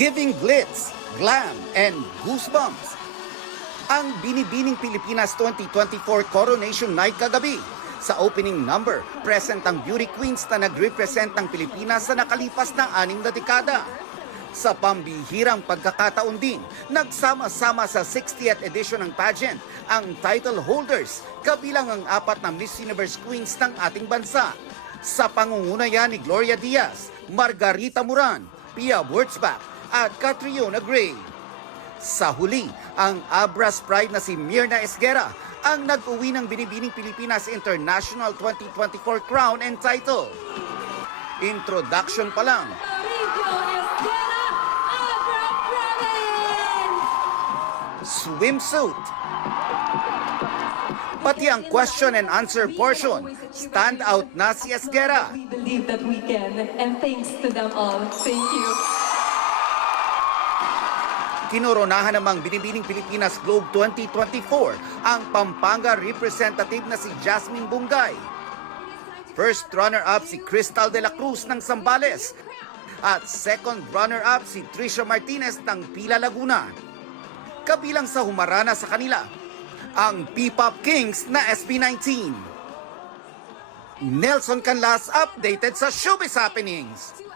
Giving glitz, glam, and goosebumps. Ang Binibining Pilipinas 2024 Coronation Night kagabi. Sa opening number, present ang beauty queens na nag-represent ng Pilipinas sa nakalipas na 6 na dekada. Sa pambihirang pagkakataon din, nagsama-sama sa 60th edition ng pageant ang title holders, kabilang ang 4 na Miss Universe queens ng ating bansa. Sa pangunguna yan ni Gloria Diaz, Margarita Moran, Pia Wurtzbach at Catriona Gray. Sa huli, ang Abras Pride na si Myrna Esguera ang nag-uwi ng Binibining Pilipinas International 2024 crown and title. Introduction pa lang, swimsuit. Pati ang question and answer portion, stand out na si Esguera. We believe that we can, and thanks to them all. Thank you. Kinoronahan namang Binibining Pilipinas Globe 2024 ang Pampanga representative na si Jasmine Bungay. First runner-up si Crystal de la Cruz ng Zambales at second runner-up si Tricia Martinez ng Pila Laguna. Kabilang sa humarana sa kanila, ang P-Pop Kings na SB19. Nelson Canlas updated sa Showbiz Happenings.